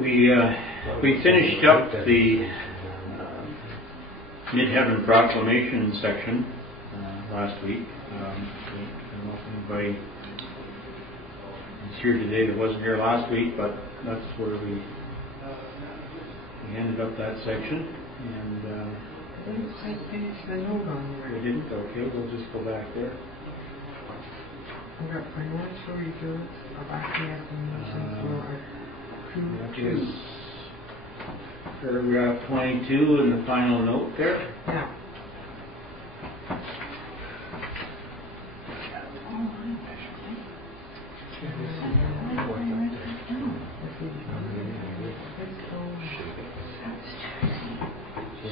We finished up the Mid-Heaven Proclamation section last week. I don't know if anybody is here today that wasn't here last week, but that's where we ended up that section. And I didn't quite finish the note on there. we didn't? Okay, we'll just go back there. I got financial reserves of acquiescence for a That is paragraph 22 in the final note there. Yeah.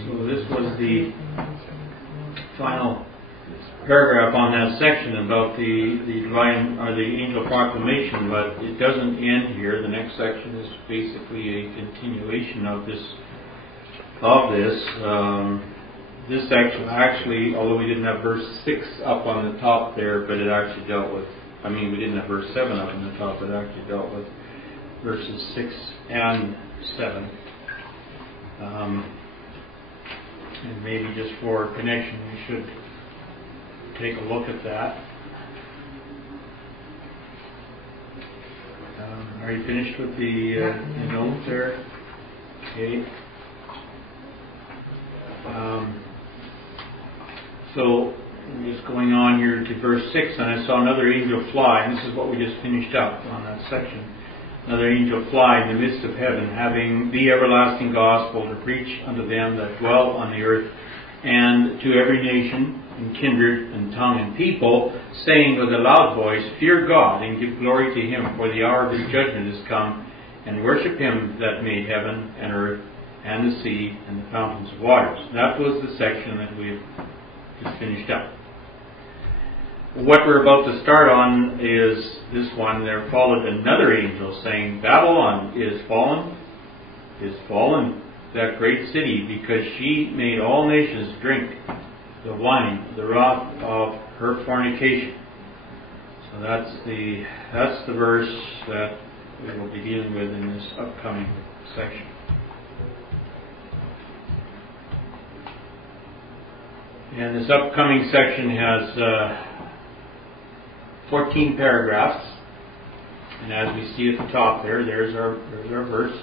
So this was the final paragraph on that section about the divine or the angel proclamation, but it doesn't end here. The next section is basically a continuation of this. This section actually, although we didn't have verse 6 up on the top there, but it actually dealt with. I mean, we didn't have verse 7 up on the top, but it actually dealt with verses 6 and 7. And maybe just for connection, we should take a look at that. Are you finished with the note there? Okay. So I'm just going on here to verse 6, and I saw another angel fly, and this is what we just finished up on that section. Another angel fly in the midst of heaven, having the everlasting gospel to preach unto them that dwell on the earth, and to every nation, and kindred, and tongue, and people, saying with a loud voice, Fear God, and give glory to Him, for the hour of His judgment is come, and worship Him that made heaven, and earth, and the sea, and the fountains of waters. That was the section that we just finished up. What we're about to start on is this one. There followed another angel saying, Babylon is fallen, that great city, because she made all nations drink the wine, the wrath of her fornication. So that's the verse that we will be dealing with in this upcoming section. And this upcoming section has 14 paragraphs, and as we see at the top there's our verse.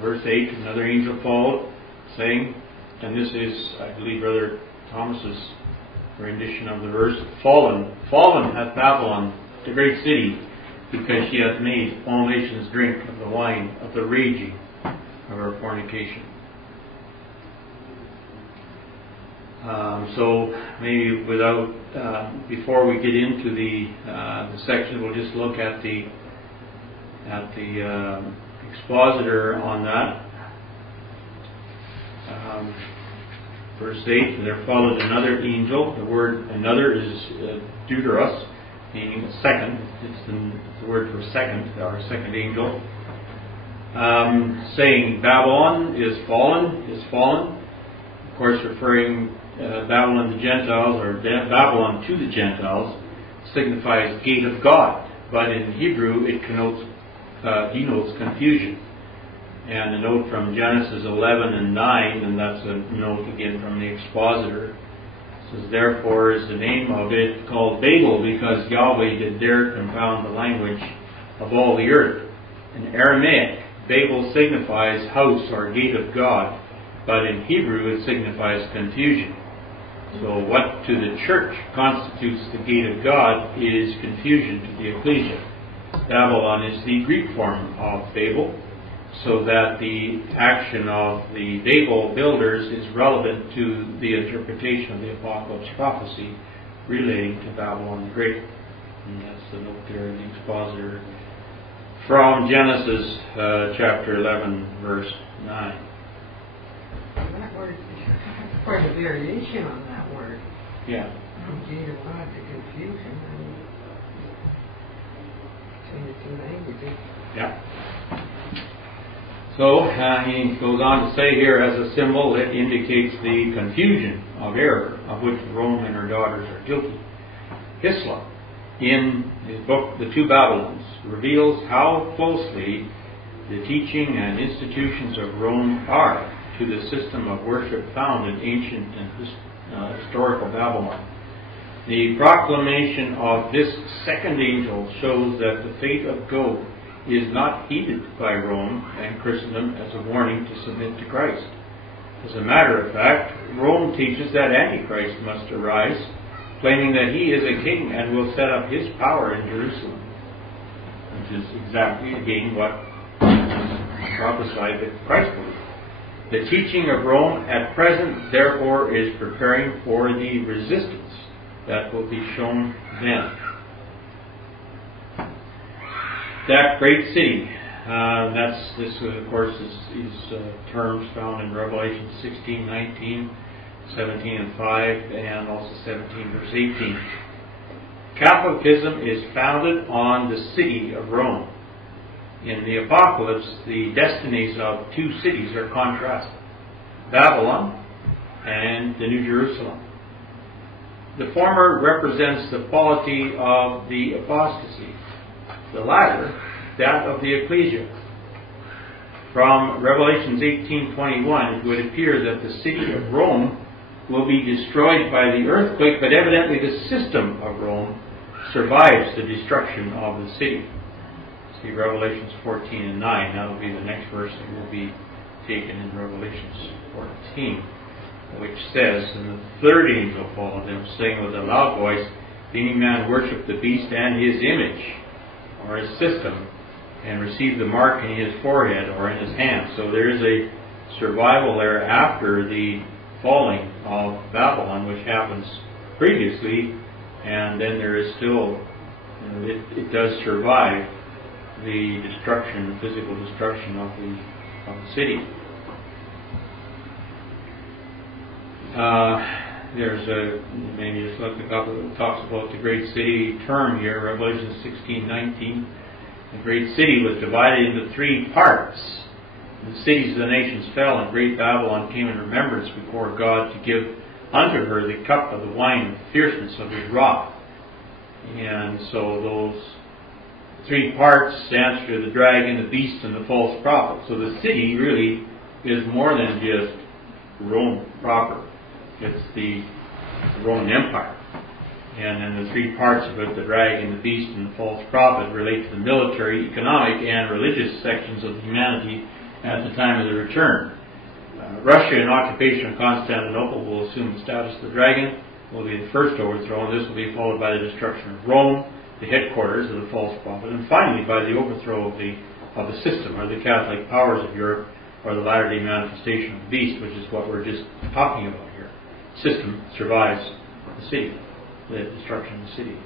Verse 8, another angel followed, saying, and this is, I believe, Brother Thomas's rendition of the verse, Fallen hath Babylon, the great city, because she hath made all nations drink of the wine of the raging of her fornication. So maybe before we get into the section, we'll just look at the expositor on that. Verse 8, and there followed another angel. The word another is deuteros, meaning a second. It's the word for second, our second angel. Saying, Babylon is fallen. Of course, referring Babylon to the Gentiles, or Babylon to the Gentiles, signifies gate of God. But in Hebrew, it denotes confusion. And a note from Genesis 11 and 9, and that's a note again from the expositor. It says, Therefore is the name of it called Babel, because Yahweh did dare confound the language of all the earth. In Aramaic, Babel signifies house or gate of God, but in Hebrew it signifies confusion. So what to the church constitutes the gate of God is confusion to the ecclesia. Babylon is the Greek form of Babel, so that the action of the Babel builders is relevant to the interpretation of the Apocalypse prophecy relating to Babylon the Great. And that's the note there in the expositor from Genesis chapter 11, verse 9. That word is quite a variation on that word. Yeah. From gate of God to confusion. Between the two languages. Yeah. So he goes on to say here, as a symbol, it indicates the confusion of error of which Rome and her daughters are guilty. Hisla, in his book The Two Babylons, reveals how closely The teaching and institutions of Rome are to the system of worship found in ancient and historical Babylon. The proclamation of this second angel shows that the fate of Gog is not heeded by Rome and Christendom as a warning to submit to Christ. As a matter of fact, Rome teaches that Antichrist must arise, claiming that he is a king and will set up his power in Jerusalem, which is exactly, again, what prophesied that Christ believed. The teaching of Rome at present, therefore, is preparing for the resistance that will be shown then. That great city, this of course is terms found in Revelation 16, 19, 17 and 5, and also 17 verse 18. Catholicism is founded on the city of Rome. In the Apocalypse, the destinies of two cities are contrasted: Babylon and the New Jerusalem. The former represents the polity of the apostasy, the latter that of the ecclesia. From Revelations 18:21, it would appear that the city of Rome will be destroyed by the earthquake, but evidently the system of Rome survives the destruction of the city. See Revelations 14 and 9. That will be the next verse that will be taken in Revelations 14, which says, "And the third angel followed them, saying with a loud voice, If any man worship the beast and his image," or his system, "and receive the mark in his forehead or in his hand." So there is a survival there after the falling of Babylon, which happens previously, and then there is still, it does survive the destruction, the physical destruction of the city. There's maybe just look a couple that talks about the great city term here, Revelation 16:19. The great city was divided into three parts. The cities of the nations fell, and great Babylon came in remembrance before God to give unto her the cup of the wine of the fierceness of his wrath. And so those three parts stands for the dragon, the beast, and the false prophet. So the city really is more than just Rome proper. It's the Roman Empire. And then the three parts of it, the dragon, the beast, and the false prophet, relate to the military, economic, and religious sections of humanity at the time of the return. Russia, in occupation of Constantinople, will assume the status of the dragon, will be the first overthrow, and this will be followed by the destruction of Rome, the headquarters of the false prophet, and finally by the overthrow of the system, or the Catholic powers of Europe, or the latter-day manifestation of the beast, which is what we're just talking about here. System survives the city, the destruction of the city.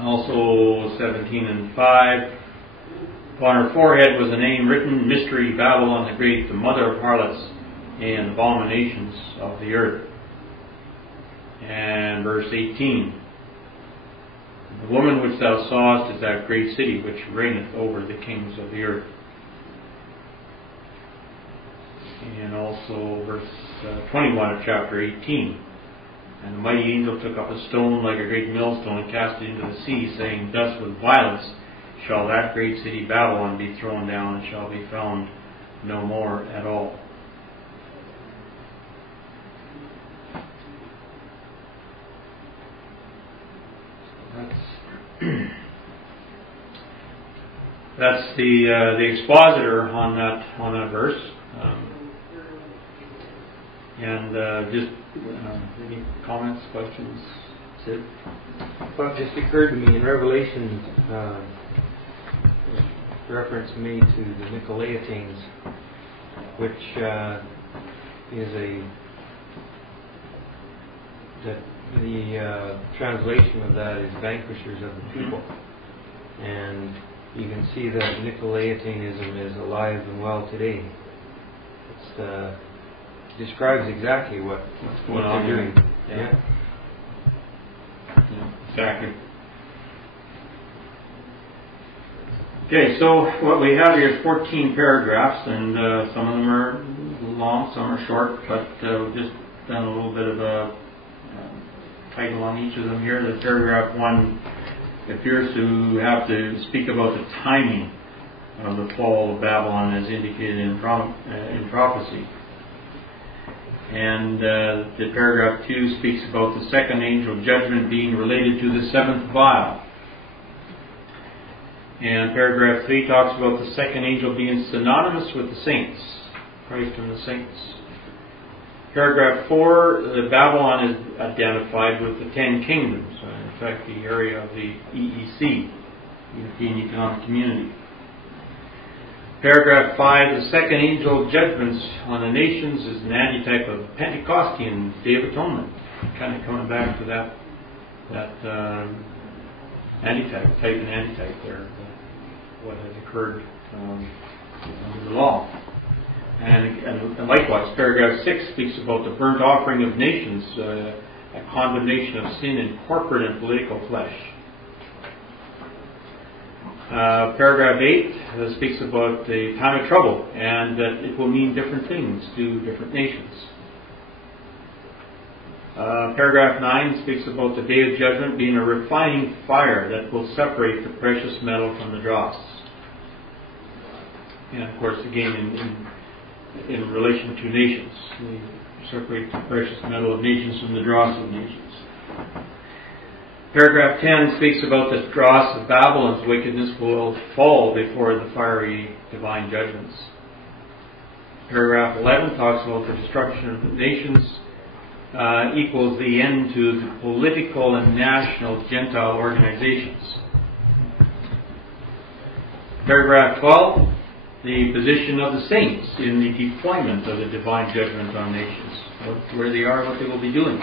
Also 17 and 5. Upon her forehead was a name written, Mystery, Babylon the Great, the mother of harlots and abominations of the earth. And verse 18. The woman which thou sawest is that great city which reigneth over the kings of the earth. And also verse 21 of chapter 18. And the mighty angel took up a stone like a great millstone and cast it into the sea, saying, Thus with violence shall that great city Babylon be thrown down, and shall be found no more at all. That's the expositor on that verse. Any comments, questions, Sid? Well, it just occurred to me in Revelation, reference made to the Nicolaitans, which is the translation of that is vanquishers of the people, and you can see that Nicolaitanism is alive and well today. It describes exactly what they're doing. Yeah, exactly. Okay, so what we have here is 14 paragraphs, and some of them are long, some are short, but we've just done a little bit of a title on each of them here. The paragraph 1 appears to have to speak about the timing of the fall of Babylon as indicated in prophecy. And the paragraph 2 speaks about the second angel judgment being related to the seventh vial. And paragraph 3 talks about the second angel being synonymous with the saints, Christ and the saints. Paragraph 4, Babylon is identified with the 10 kingdoms, in fact the area of the EEC, European Economic Community. Paragraph 5, the second angel judgments on the nations is an antitype of Pentecostian Day of Atonement. Kind of coming back to that antitype, type and antitype there, what has occurred under the law. And likewise, paragraph 6 speaks about the burnt offering of nations, a condemnation of sin in corporate and political flesh. Paragraph 8 speaks about the time of trouble and that it will mean different things to different nations. Paragraph 9 speaks about the day of judgment being a refining fire that will separate the precious metal from the dross. And of course, again, in relation to nations, we separate the precious metal of nations from the dross of nations. Paragraph 10 speaks about the dross of Babylon's wickedness will fall before the fiery divine judgments. Paragraph 11 talks about the destruction of the nations equals the end to the political and national Gentile organizations. Paragraph 12, the position of the saints in the deployment of the divine judgment on nations, where they are, what they will be doing.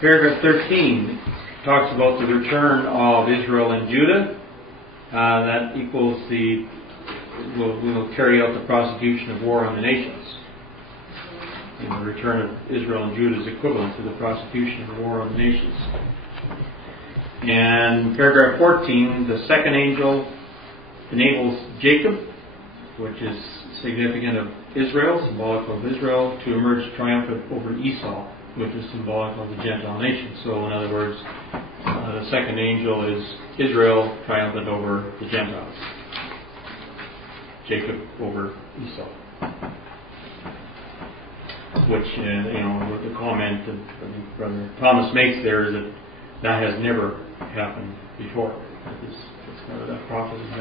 Paragraph 13 talks about the return of Israel and Judah. That equals will carry out the prosecution of war on the nations. And the return of Israel and Judah is equivalent to the prosecution of the war on the nations. And paragraph 14, the second angel enables Jacob, which is significant of Israel, symbolic of Israel, to emerge triumphant over Esau, which is symbolic of the Gentile nations. So, in other words, the second angel is Israel triumphant over the Gentiles. Jacob over Esau. Which, with the comment that Brother Thomas makes there is that has never happened before. That prophecy has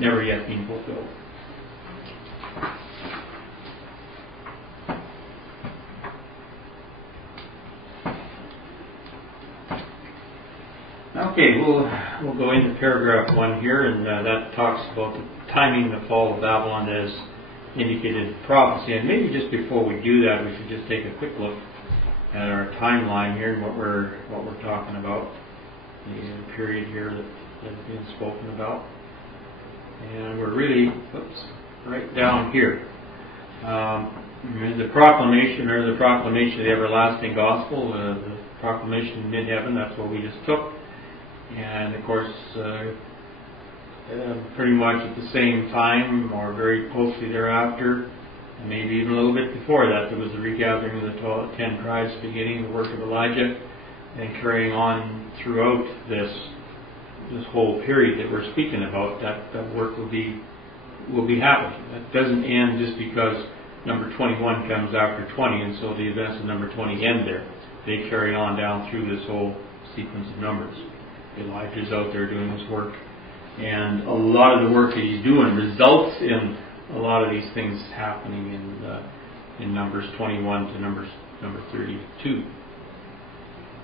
never yet been fulfilled. Okay, we'll go into paragraph 1 here, and that talks about the timing the fall of Babylon as indicated in prophecy. And maybe just before we do that, we should just take a quick look at our timeline here and what we're talking about, the period here that's being spoken about. And we're really, right down here. The proclamation of the everlasting gospel, the proclamation in mid-heaven, that's what we just took. And of course, pretty much at the same time, or very closely thereafter, and maybe even a little bit before that, there was the regathering of the 10 tribes, beginning the work of Elijah, and carrying on throughout this whole period that we're speaking about. That work will be happening. That doesn't end just because number 21 comes after 20, and so the events of number 20 end there. They carry on down through this whole sequence of numbers. Elijah's out there doing his work, and a lot of the work that he's doing results in a lot of these things happening in Numbers 21 to number 32.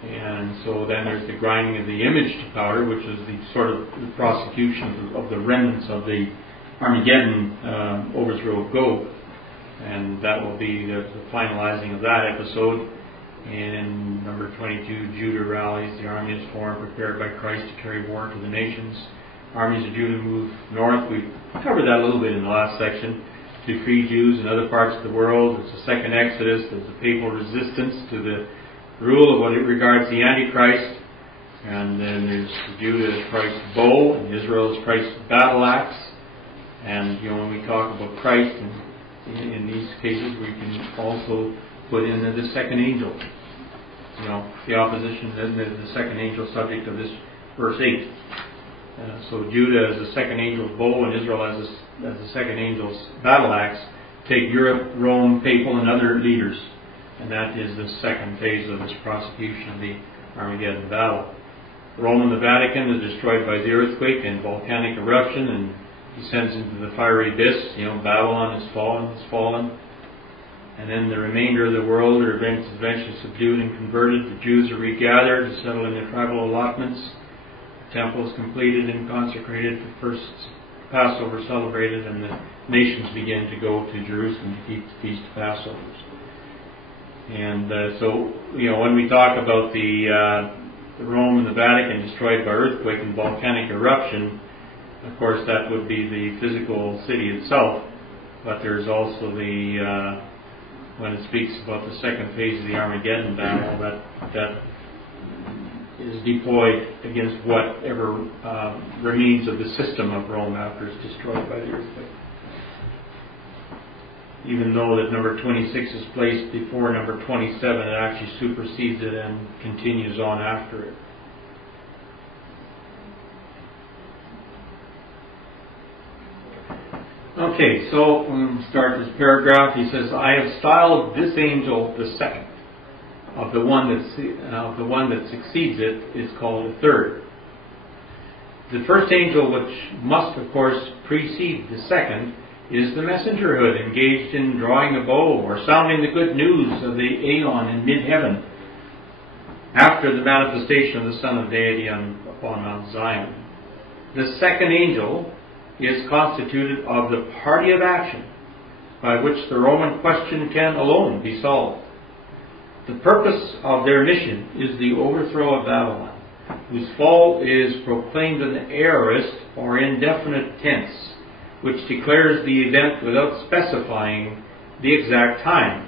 And so then there's the grinding of the image to powder, which is the sort of the prosecution of the remnants of the Armageddon overthrow of Gog, and that will be the finalizing of that episode. In number 22, Judah rallies. The army is formed, prepared by Christ to carry war to the nations. Armies of Judah move north. We covered that a little bit in the last section, to free Jews in other parts of the world. It's the second Exodus. There's the papal resistance to the rule of what it regards the Antichrist. And then there's Judah as Christ's bow, and Israel as Christ's battle axe. And when we talk about Christ, in these cases, we can also put in the second angel. The opposition, then the second angel subject of this verse 8. So Judah as the second angel's bow and Israel as the second angel's battle axe take Europe, Rome, Papal, and other leaders. And that is the second phase of this prosecution of the Armageddon battle. Rome and the Vatican is destroyed by the earthquake and volcanic eruption and descends into the fiery abyss. Babylon has fallen. And then the remainder of the world are eventually subdued and converted. The Jews are regathered to settle in their tribal allotments. The temple is completed and consecrated. The first Passover celebrated, and the nations begin to go to Jerusalem to keep the Feast of Passovers. And so when we talk about the Rome and the Vatican destroyed by earthquake and volcanic eruption, of course that would be the physical city itself. But there's also when it speaks about the second phase of the Armageddon battle, that is deployed against whatever remains of the system of Rome after it's destroyed by the earthquake. Even though that number 26 is placed before number 27, it actually supersedes it and continues on after it. Okay, so we'll start this paragraph. He says, "I have styled this angel the second. Of the one that succeeds it is called the third. The first angel, which must of course precede the second, is the messengerhood engaged in drawing a bow or sounding the good news of the aeon in mid-heaven after the manifestation of the Son of Deity upon Mount Zion. The second angel is constituted of the party of action by which the Roman question can alone be solved. The purpose of their mission is the overthrow of Babylon, whose fall is proclaimed in the aorist or indefinite tense, which declares the event without specifying the exact time.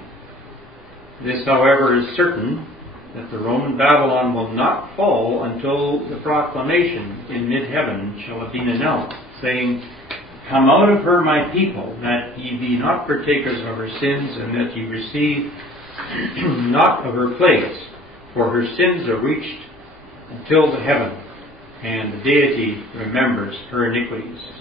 This, however, is certain, that the Roman Babylon will not fall until the proclamation in mid-heaven shall have been announced, saying, 'Come out of her, my people, that ye be not partakers of her sins, and that ye receive not of her plagues, for her sins are reached until the heaven, and the deity remembers her iniquities.'"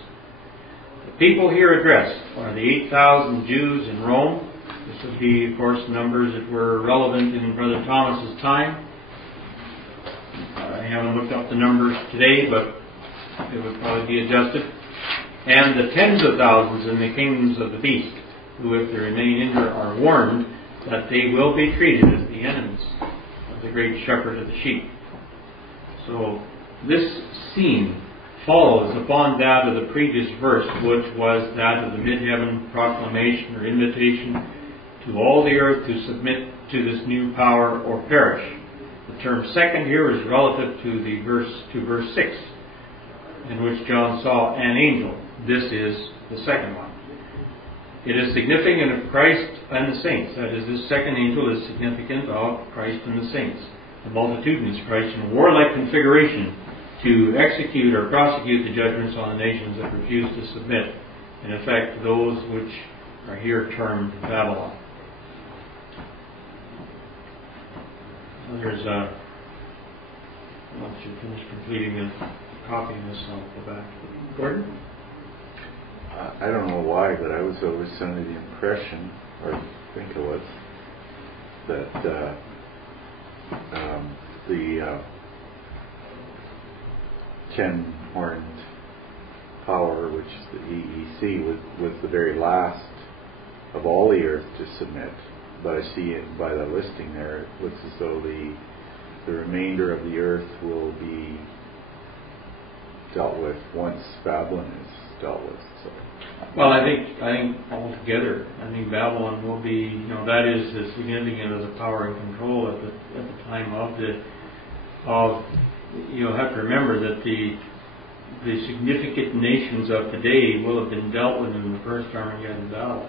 The people here addressed are the 8,000 Jews in Rome. This would be, of course, numbers that were relevant in Brother Thomas's time. I haven't looked up the numbers today, but it would probably be adjusted. And the tens of thousands in the kingdoms of the beast, who, if they remain in her, are warned that they will be treated as the enemies of the great shepherd of the sheep. So this scene follows upon that of the previous verse, which was that of the mid-heaven proclamation or invitation to all the earth to submit to this new power or perish. The term second here is relative to verse 6, in which John saw an angel. This is the second one. It is significant of Christ and the saints. That is, this second angel is significant of Christ and the saints. The multitudinous Christ in a warlike configuration to execute or prosecute the judgments on the nations that refuse to submit, in effect those which are here termed Babylon. So there's once you finish completing the copying this, I'll go back. Gordon? I don't know why, but I was always under the impression, or I think it was, that the 10-horned power, which is the EEC, was the very last of all the earth to submit. But I see it by the listing there, it looks as though the remainder of the earth will be dealt with once Babylon is dealt with. So. Well, I think altogether, Babylon will be, that is as significant as the power and control at the time of you have to remember that the significant nations of today will have been dealt with in the first Armageddon battle.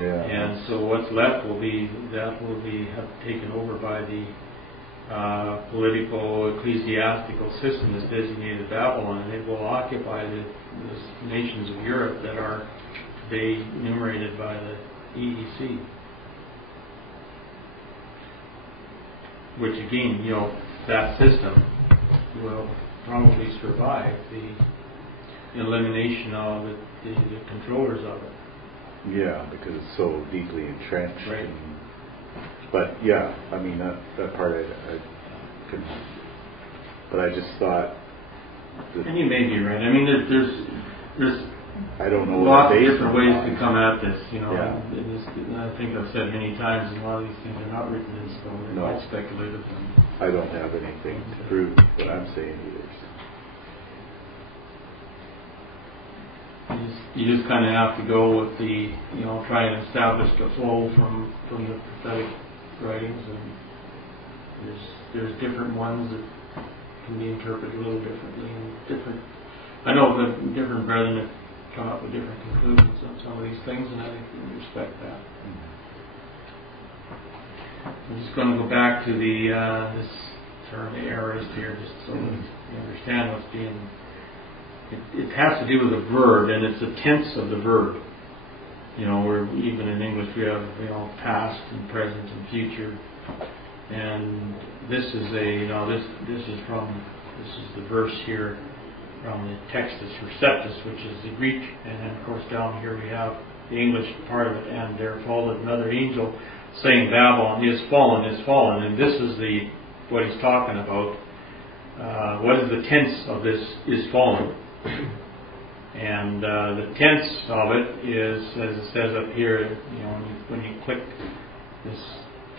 Yeah. And so what's left will be have taken over by the political ecclesiastical system that's designated Babylon, and it will occupy the nations of Europe that are today enumerated by the EEC. Which again, that system will probably survive the elimination of it, the controllers of it. Yeah, because it's so deeply entrenched. Right. But yeah, I mean that part I can. But I just thought. And you may be right. I mean, there's I don't know. lots of different ways to come at this. Yeah. And I think I've said many times, a lot of these things are not written in stone. They're quite speculative. I don't have anything to prove what I'm saying either. You just kind of have to go with the, try and establish the flow from the prophetic writings, and there's different ones that can be interpreted a little differently, and different. I know that different brethren have come up with different conclusions on some of these things, and I think we respect that. I'm just going to go back to this term, the aorist here, just so that you understand what's being. It has to do with a verb, and it's the tense of the verb. Where even in English we have past and present and future, and this is the verse here from the Textus Receptus, which is the Greek, and then of course down here we have the English part of it, and there followed another angel saying, Babylon is fallen, and this is what he's talking about. What is the tense of this is fallen? And the tense of it is, as it says up here, when you click this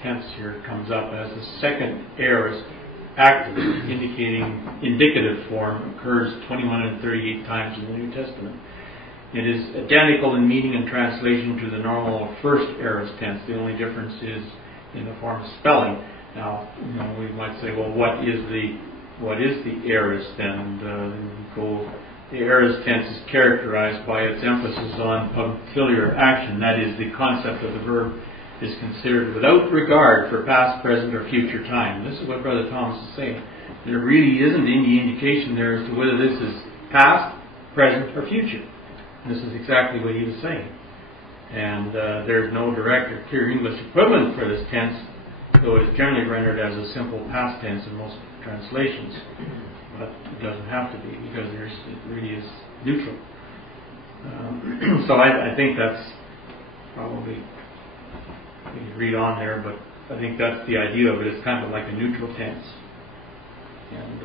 tense here, it comes up as the second aorist active, indicating indicative form, occurs 2138 times in the New Testament. It is identical in meaning and translation to the normal first aorist tense. The only difference is in the form of spelling. Now, we might say, well, what is the aorist then? And the aorist tense is characterized by its emphasis on punctiliar action. That is, the concept of the verb is considered without regard for past, present, or future time. This is what Brother Thomas is saying. There really isn't any indication there as to whether this is past, present, or future. And this is exactly what he was saying. And there's no direct or clear English equivalent for this tense, though it is generally rendered as a simple past tense in most translations. But it doesn't have to be, because it really is neutral. So I think that's probably, you can read on there, but I think that's the idea of it. It's kind of like a neutral tense. And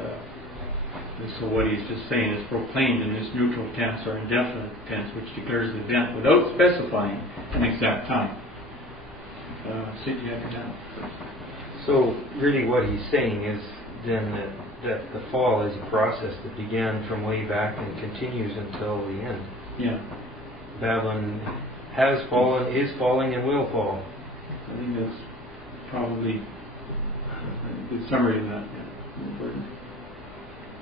so what he's just saying is proclaimed in this neutral tense or indefinite tense, which declares the event without specifying an exact time. Sid, you have your hand. So really what he's saying is then that the fall is a process that began from way back and continues until the end. Yeah. Babylon has fallen, is falling, and will fall. I think that's probably a good summary of that. Yeah.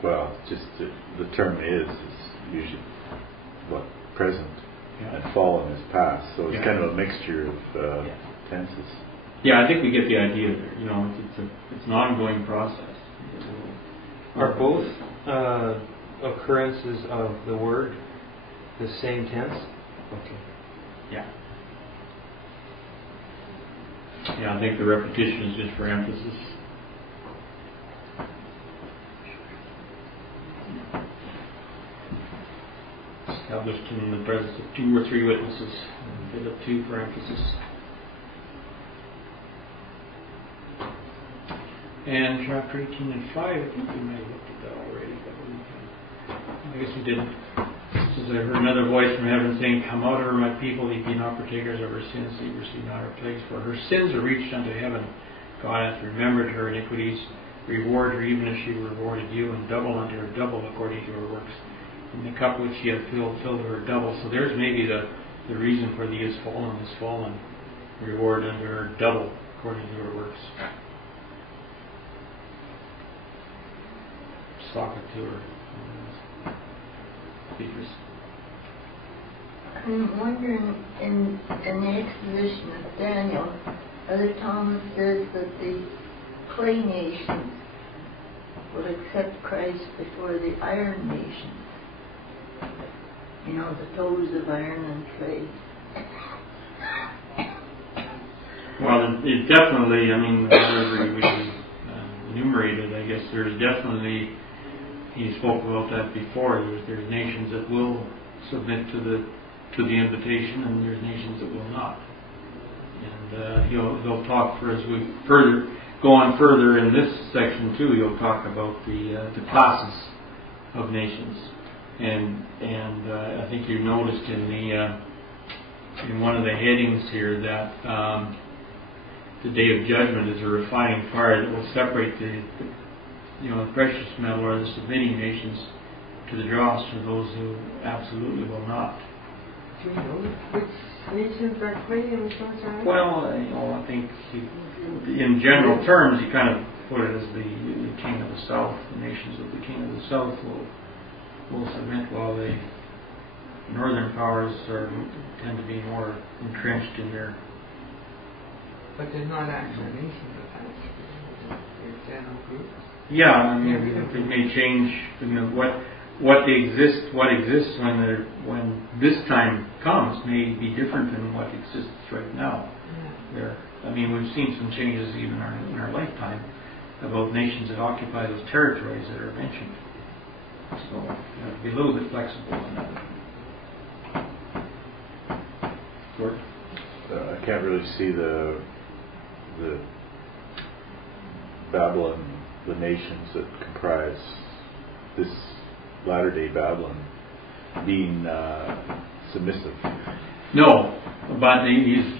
Well, just the term is usually present, and fallen is past. So it's kind of a mixture of tenses. Yeah, I think we get the idea there. It's an ongoing process. Are both occurrences of the word the same tense? Okay. Yeah. Yeah, I think the repetition is just for emphasis. Established in the presence of 2 or 3 witnesses. Bit of 2 for emphasis. And chapter 18 and 5, I think we may have looked at that already, but I guess we didn't. It says, I heard another voice from heaven saying, Come out of her, my people, ye be not partakers of her sins, ye receive not her plagues, for her sins are reached unto heaven. God hath remembered her iniquities, reward her even as she rewarded you, and double unto her double according to her works. And the cup which she hath filled, fill her double. So there's maybe the reason for the is fallen, reward unto her double according to her works. Sock it to her speakers. I'm wondering, in the exposition of Daniel, Brother Thomas says that the clay nations will accept Christ before the iron nations. The toes of iron and clay. Well, it definitely, whenever we enumerated, I guess there's definitely he spoke about that before. There's nations that will submit to the invitation, and there's nations that will not. And he'll talk as we go on further in this section too. He'll talk about the classes of nations, and I think you noticed in one of the headings here that the day of judgment is a refining fire that will separate the precious metal or the submitting nations to the dross for those who absolutely will not. Do you know which nations are claiming the sunshine? Well, I think in general terms, he kind of put it as the king of the south. The nations of the king of the south will submit, while the northern powers tend to be more entrenched in their. But there's not actual nations attached to the general group. Yeah, I mean, it may change. What exists when this time comes may be different than what exists right now. Yeah. We've seen some changes even in our lifetime about nations that occupy those territories that are mentioned. So you have to be a little bit flexible on that. George? I can't really see the Babylon, the nations that comprise this latter-day Babylon, being submissive. No, but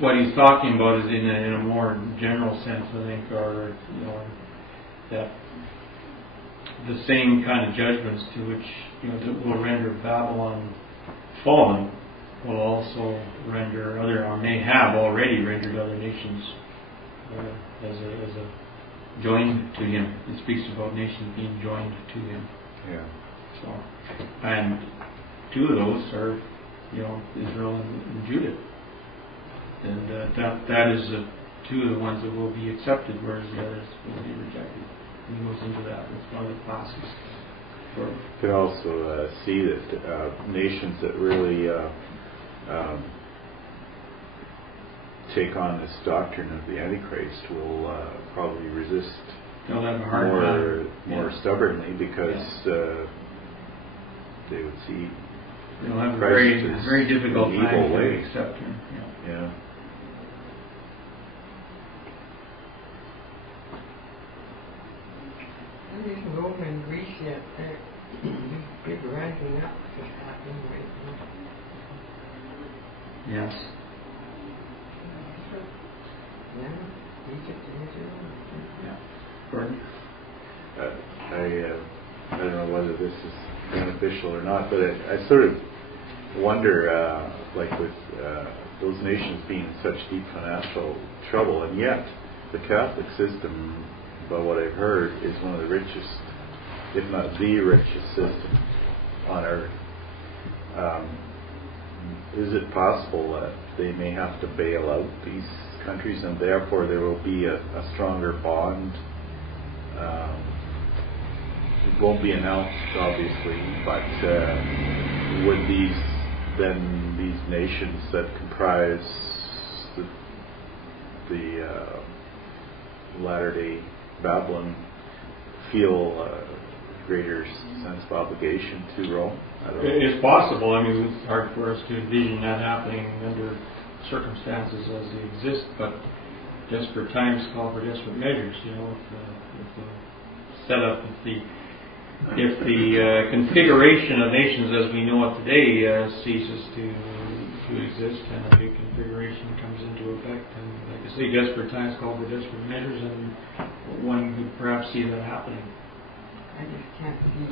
what he's talking about is in a more general sense, I think, or that the same kind of judgments to which that will render Babylon fallen will also render or may have already rendered other nations as a joined to him. It speaks about nations being joined to him. Yeah. So, and two of those are, Israel and Judah, and that is two of the ones that will be accepted, whereas the others will be rejected. And he goes into that. It's one of the classes. You can also see that nations that really take on this doctrine of the Antichrist will probably resist they'll have a hard time. More stubbornly, because they would see they'll have a Christ very difficult time way. to accept him. Yeah. And you can go over in Greece yet. These big rising up just happening right now. Yes. Yeah, Egypt and Israel. Yeah. Gordon? I don't know whether this is beneficial or not, but I sort of wonder, like with those nations being in such deep financial trouble, and yet the Catholic system, by what I've heard, is one of the richest, if not the richest system on earth. Is it possible that they may have to bail out these countries, and therefore there will be a stronger bond? It won't be announced, obviously, but would these nations that comprise the latter-day Babylon feel a greater sense of obligation to Rome? I don't know. It's possible. It's hard for us to envision that happening under circumstances as they exist, but desperate times call for desperate measures. If the setup, if the configuration of nations as we know it today ceases to exist, and a new configuration comes into effect, and like I say, desperate times call for desperate measures, and one could perhaps see that happening. I just can't see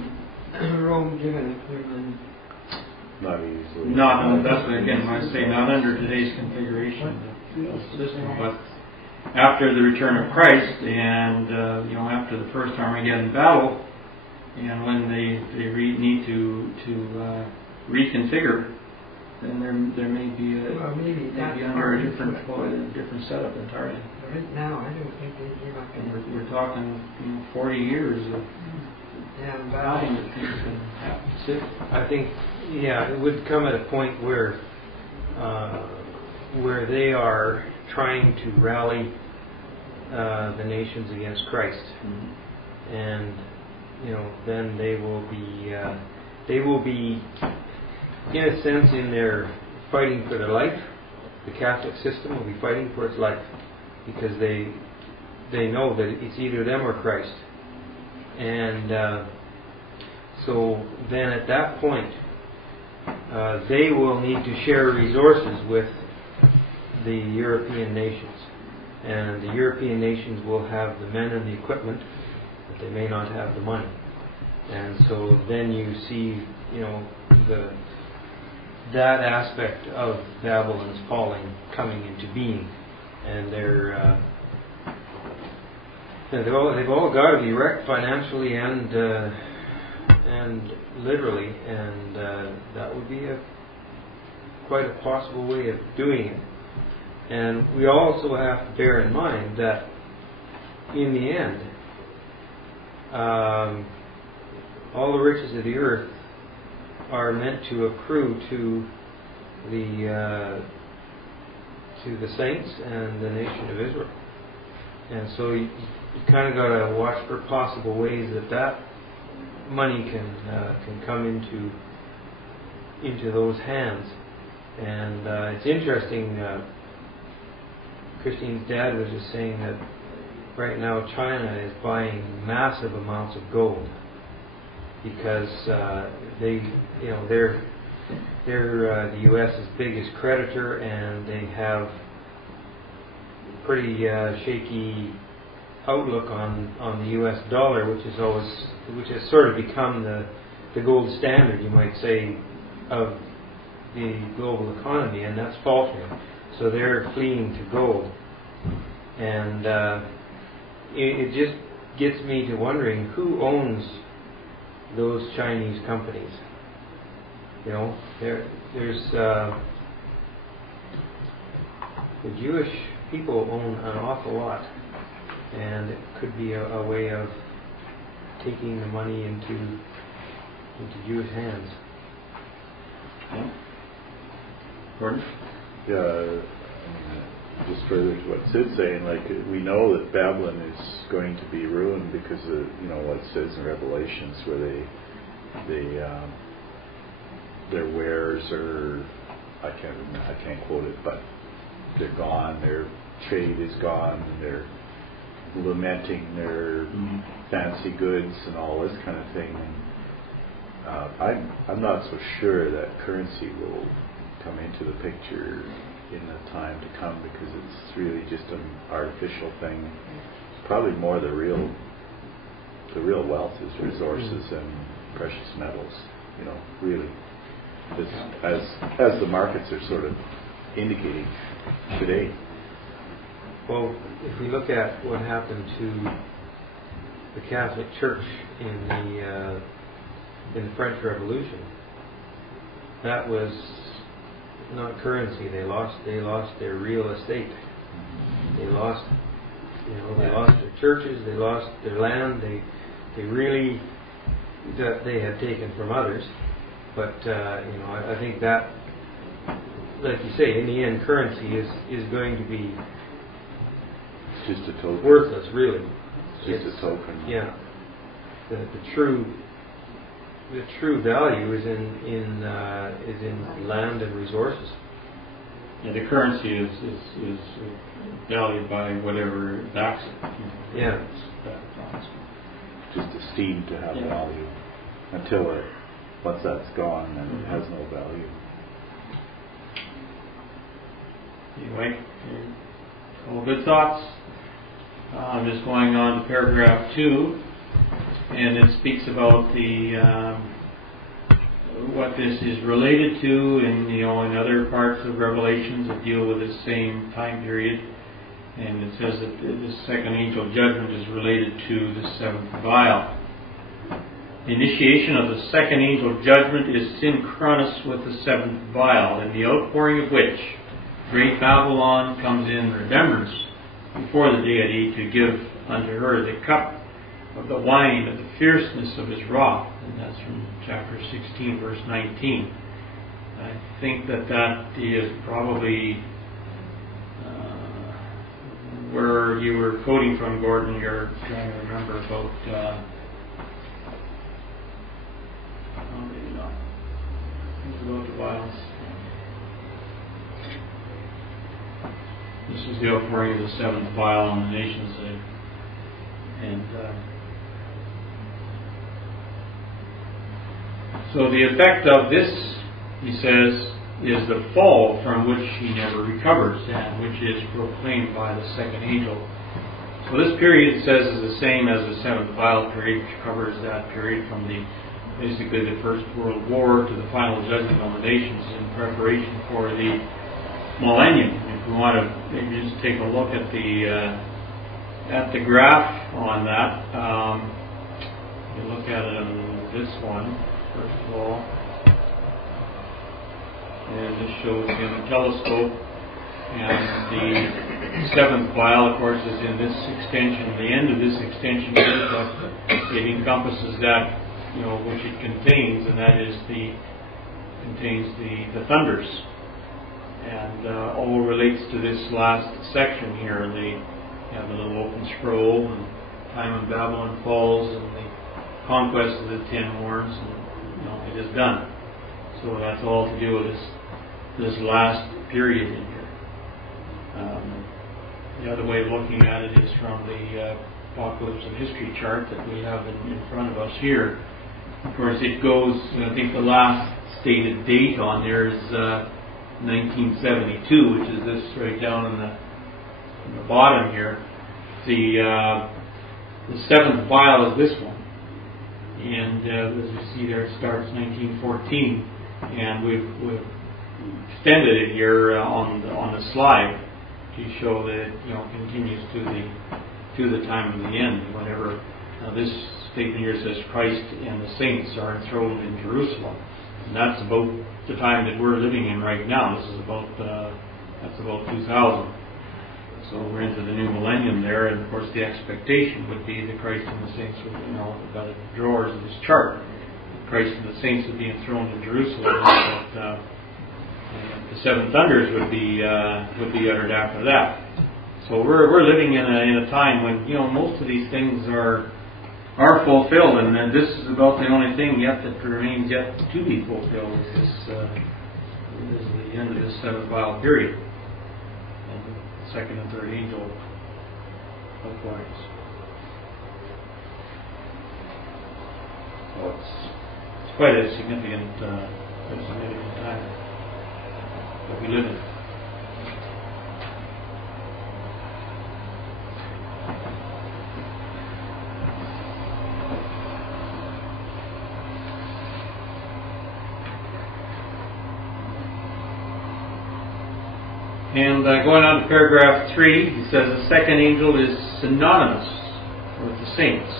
Rome giving it to them. Not easily. That's what again I say, not under today's configuration of the system, but after the return of Christ, and after the first Armageddon battle, and when they need to reconfigure, then there may be under a different setup entirely. Right now, I don't think they give up. And we're talking 40 years of battling that things can have to sit. I think, it would come at a point where they are trying to rally the nations against Christ, and then they will be, in a sense, in their fighting for their life. The Catholic system will be fighting for its life because they know that it's either them or Christ. And so then at that point, they will need to share resources with the European nations. And the European nations will have the men and the equipment, but they may not have the money. And so then you see, that aspect of Babylon's falling coming into being. And they've all got to be wrecked financially and literally, and that would be quite a possible way of doing it. And we also have to bear in mind that in the end, all the riches of the earth are meant to accrue to the saints and the nation of Israel. And so you kind of got to watch for possible ways that money can come into those hands. And it's interesting. Christine's dad was just saying that right now China is buying massive amounts of gold because they're the U.S.'s biggest creditor, and they have pretty shaky outlook on the U.S. dollar, which has sort of become the gold standard, you might say, of the global economy, and that's faltering. So they're fleeing to gold, and it just gets me to wondering who owns those Chinese companies. There's the Jewish people own an awful lot, and it could be a way of taking the money into Jewish hands. Yeah. Gordon? Yeah, just further to what Sid's saying, we know that Babylon is going to be ruined because of what it says in Revelations, where their wares are, I can't quote it, but they're gone. Their trade is gone. And they're lamenting their fancy goods and all this kind of thing. And I'm not so sure that currency will come into the picture in the time to come, because it's really just an artificial thing. Probably more the real wealth is resources and precious metals. Really, as the markets are sort of indicating today. Well, if we look at what happened to the Catholic Church in the French Revolution, that was not currency. They lost their real estate. They lost their churches. They lost their land. They really, that they had taken from others. But I think that, like you say, in the end, currency is going to be just a token. Worthless, really. Just a token. Yeah. The true value is in land and resources. Yeah, the currency is valued by whatever backs it. Yeah. Just esteemed to have value until once that's gone, then it has no value. Anyway, all good thoughts. I'm just going on to paragraph 2, and it speaks about what this is related to in other parts of Revelations that deal with this same time period. And it says that the second angel judgment is related to the seventh vial. The initiation of the second angel judgment is synchronous with the seventh vial, in the outpouring of which great Babylon comes in remembrance before the deity to give unto her the cup of the wine of the fierceness of his wrath. And that's from chapter 16, verse 19. I think that is probably where you were quoting from, Gordon. You're trying to remember about vials. This is the outpouring of the seventh vial on the nations. So the effect of this, he says, is the fall from which he never recovers, and which is proclaimed by the second angel. So this period, it says, is the same as the seventh vial period, which covers that period from basically the First World War to the final judgment on the nations in preparation for the millennium. If we want to maybe just take a look at the graph on that, you look at it on this one first of all. And this shows in a telescope, and the seventh vial, of course, is in this extension. The end of this extension here, but it encompasses that, which it contains, and that is contains the thunders, and all relates to this last section here. They have the little open scroll, and time when Babylon falls, and the conquest of the 10 horns, and it is done. So that's all to do with this last period in here. The other way of looking at it is from the Apocalypse of History chart that we have in front of us here. Of course, it goes, I think the last stated date on there is 1972, which is this right down in the bottom here. The seventh vial is this one. And as you see there, it starts 1914. And we've extended it here on the slide to show that it continues to the time of the end. Whenever this statement here says Christ and the saints are enthroned in Jerusalem, and that's about the time that we're living in right now. This is about 2000. So we're into the new millennium there, and of course the expectation would be that Christ and the saints would, we've got the drawers of this chart. Christ and the saints would be enthroned in Jerusalem, but the seven thunders would be uttered after that. So we're living in a time when most of these things are fulfilled, and this is about the only thing yet that remains yet to be fulfilled. This is the end of this seventh vial period, and the second and third angel outpourings. So it's quite a significant time that we live in. And going on to paragraph 3, he says the second angel is synonymous with the saints.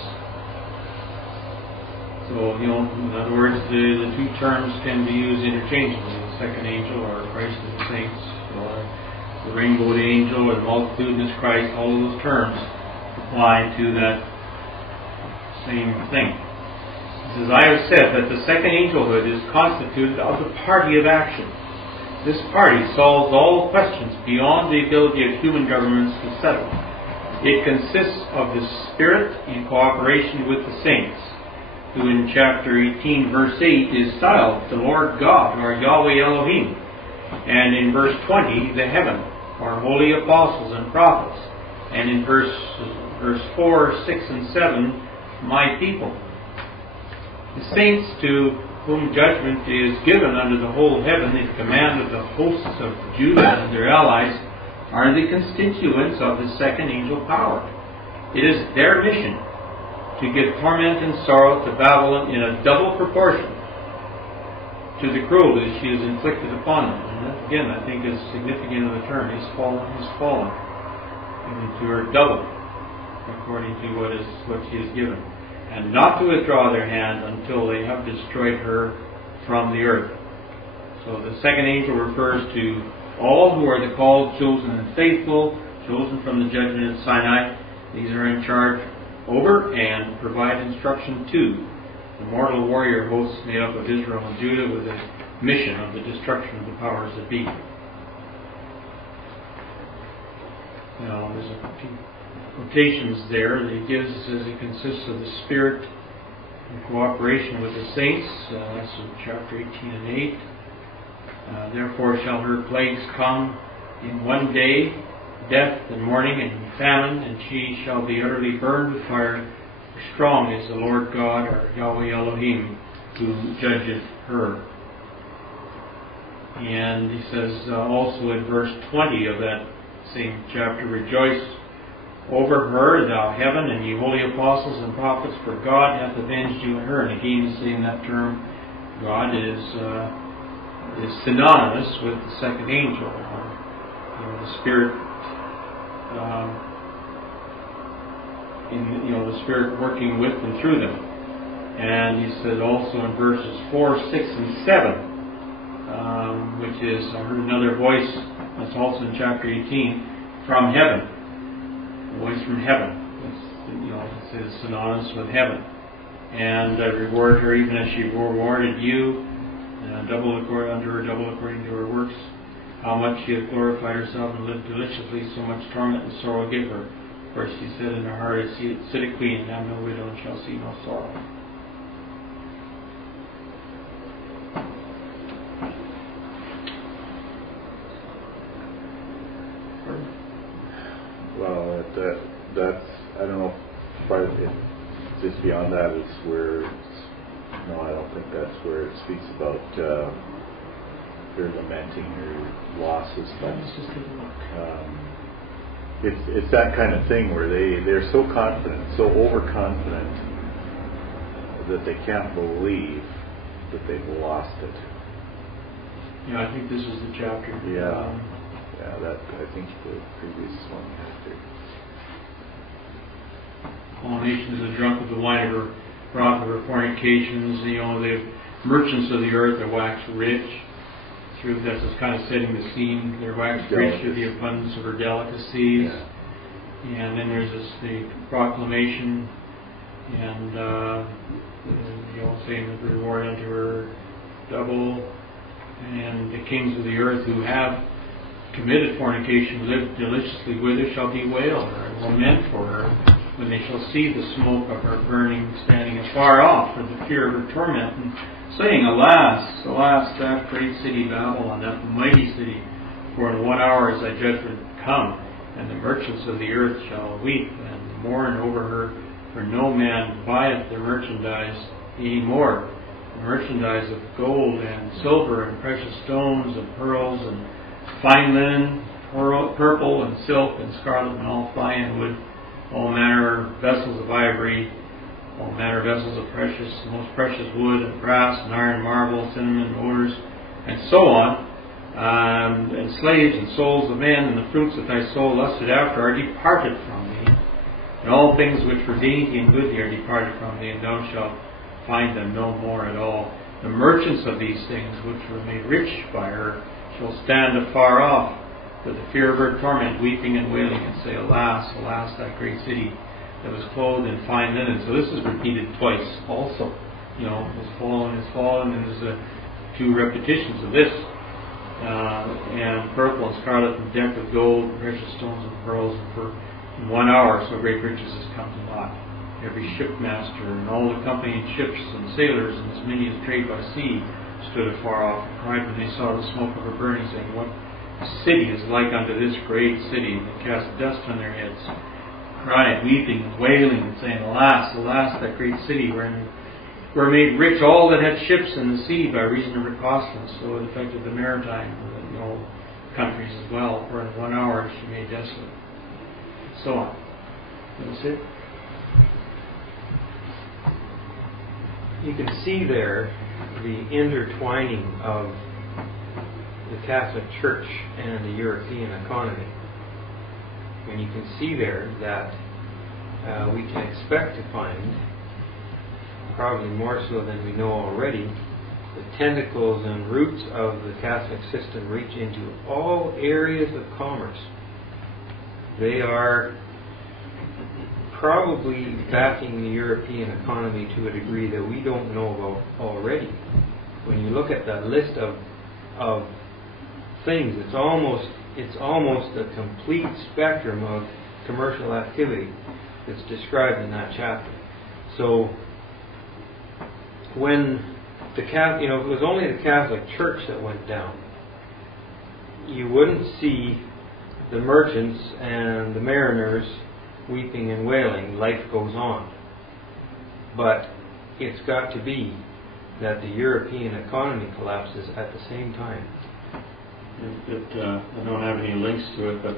So, in other words, the two terms can be used interchangeably. The second angel, or Christ and the saints, or the rainbowed angel, or the multitudinous Christ, all of those terms apply to that same thing. He says, I have said that the second angelhood is constituted of the party of action. This party solves all questions beyond the ability of human governments to settle. It consists of the Spirit in cooperation with the saints, who in chapter 18, verse 8, is styled the Lord God, or Yahweh Elohim, and in verse 20, the heaven, or holy apostles and prophets, and in verse 4, 6, and 7, my people. The saints to whom judgment is given under the whole heaven in command of the hosts of Judah and their allies are the constituents of the second angel power. It is their mission to give torment and sorrow to Babylon in a double proportion to the cruelty she has inflicted upon them. And that, again, I think is significant of the term. He's fallen. Given to her double, according to what she has given. And not to withdraw their hand until they have destroyed her from the earth. So the second angel refers to all who are the called, chosen, and faithful, chosen from the judgment at Sinai. These are in charge over and provide instruction to the mortal warrior hosts made up of Israel and Judah with the mission of the destruction of the powers that be. Now, there's a few quotations there that he gives as it consists of the Spirit in cooperation with the saints. That's in chapter 18 and 8. Therefore shall her plagues come in one day, death and mourning and famine, and she shall be utterly burned with fire. Strong is the Lord God, or Yahweh Elohim, who judgeth her. And he says also in verse 20 of that same chapter, rejoice over her, thou heaven, and ye holy apostles and prophets, for God hath avenged you on her. And again, saying that term, God is synonymous with the second angel, the Spirit, the Spirit working with and through them. And he said also in verses 4, 6, and 7, which is, I heard another voice, that's also in chapter 18, from heaven. A voice from heaven. It is synonymous with heaven. And reward her even as she rewarded you, double according to her works. How much she hath glorified herself and lived deliciously, so much torment and sorrow give her. For she said in her heart, I sit a queen, and am no widow, and shall see no sorrow. Well, that's, I don't know, but just beyond that is where, no, I don't think that's where it speaks about their lamenting or losses. It's that kind of thing where they're so confident, so overconfident, that they can't believe that they've lost it. Yeah, I think this was the chapter. Yeah. That, I think the previous one after. All nations are drunk with the wine of her wrath, of her fornications. The merchants of the earth are waxed rich. Through that's just kind of setting the scene. They're waxed rich through the abundance of her delicacies. Yeah. And then there's the proclamation, and saying that the reward unto her double. And the kings of the earth who have committed fornication, lived deliciously with her, shall bewail her and lament for her when they shall see the smoke of her burning, standing afar off for the fear of her torment, and saying, Alas, alas, that great city Babylon, that mighty city, for in 1 hour is thy judgment come, and the merchants of the earth shall weep and mourn over her, for no man buyeth their merchandise any more. The merchandise of gold and silver and precious stones and pearls and fine linen, purple and silk and scarlet and all fine wood, all manner of vessels of ivory, all manner of vessels of precious, most precious wood and brass and iron, marble, cinnamon, odors, and so on, and slaves and souls of men, and the fruits that thy soul lusted after are departed from thee, and all things which were dainty and goodly are departed from thee, and thou shalt find them no more at all. The merchants of these things which were made rich by her shall stand afar off for the fear of her torment, weeping and wailing, and say, Alas, alas, that great city that was clothed in fine linen. So this is repeated twice also. Has fallen, and there's two repetitions of this. And purple and scarlet and decked with gold, and precious stones and pearls, and for in 1 hour so great riches has come to naught. Every shipmaster and all the accompanying ships and sailors and as many as trade by sea stood afar off and cried when they saw the smoke of her burning, saying, What city is like unto this great city that cast dust on their heads, crying, weeping, and wailing, and saying, Alas, alas, that great city wherein were made rich all that had ships in the sea by reason of her costliness. So it affected the maritime countries as well, for in 1 hour she made desolate. And so on. That's it. You can see there the intertwining of the Catholic Church and the European economy. And you can see there that we can expect to find, probably more so than we know already, the tentacles and roots of the Catholic system reach into all areas of commerce. They are probably backing the European economy to a degree that we don't know about already. When you look at the list of things, it's almost a complete spectrum of commercial activity that's described in that chapter. So when if it was only the Catholic Church that went down, you wouldn't see the merchants and the mariners weeping and wailing. Life goes on. But it's got to be that the European economy collapses at the same time. I don't have any links to it, but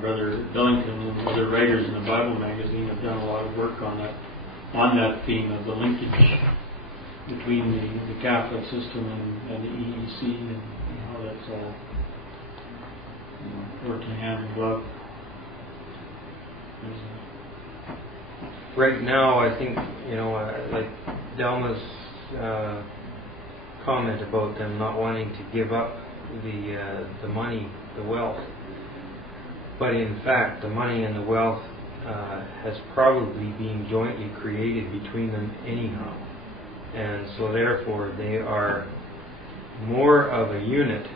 Brother Billington and other writers in the Bible magazine have done a lot of work on that theme of the linkage between the Catholic system and the EEC, and how that's all working hand in glove. Right now, I think like Delma's comment about them not wanting to give up the money, the wealth. But in fact, the money and the wealth has probably been jointly created between them anyhow. And so therefore they are more of a unit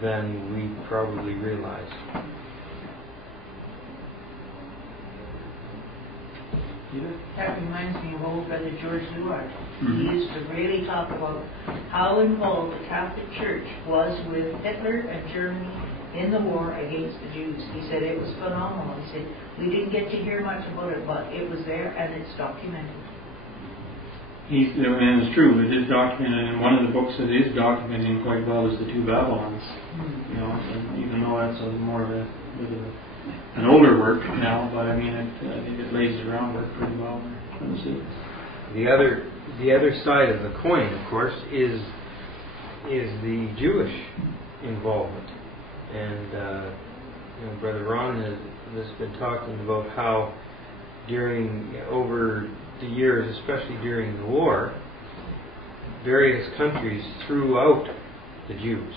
than we probably realize. That reminds me of old Brother George Lewart. He used to really talk about how involved the Catholic Church was with Hitler and Germany in the war against the Jews. He said it was phenomenal. He said we didn't get to hear much about it, but it was there and it's documented. And it's true. It is documented, and one of the books that is documenting quite well is the Two Babylons. And even though that's more of a bit of an older work now, but I think it lays the groundwork pretty well. The other side of the coin, of course, is the Jewish involvement, and Brother Ron has been talking about how over the years, especially during the war, various countries threw out the Jews,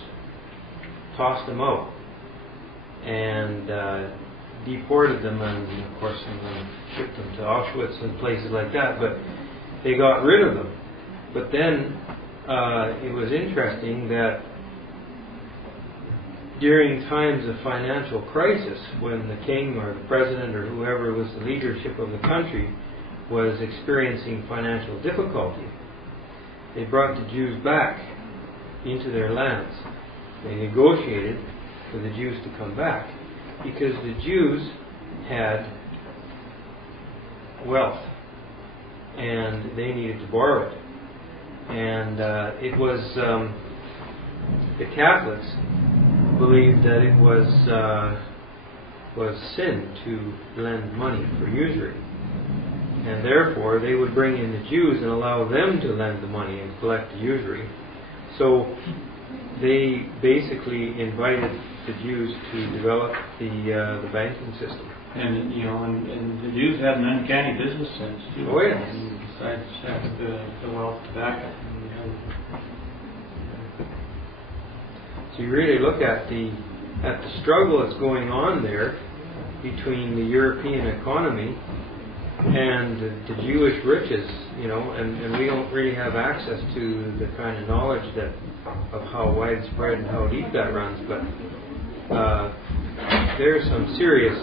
tossed them out, and deported them, and of course shipped them to Auschwitz and places like that, but they got rid of them. But then it was interesting that during times of financial crisis, when the king or the president or whoever was the leadership of the country was experiencing financial difficulty, they brought the Jews back into their lands. They negotiated for the Jews to come back because the Jews had wealth and they needed to borrow it. And it was the Catholics believed that it was sin to lend money for usury, and therefore they would bring in the Jews and allow them to lend the money and collect the usury. So they basically invited the Jews to develop the banking system. And the Jews had an uncanny business sense too. Oh yes. And decided to stack the wealth to back it. So you really look at the struggle that's going on there between the European economy and the Jewish riches, and we don't really have access to the kind of knowledge of how widespread and how deep that runs, but there's some serious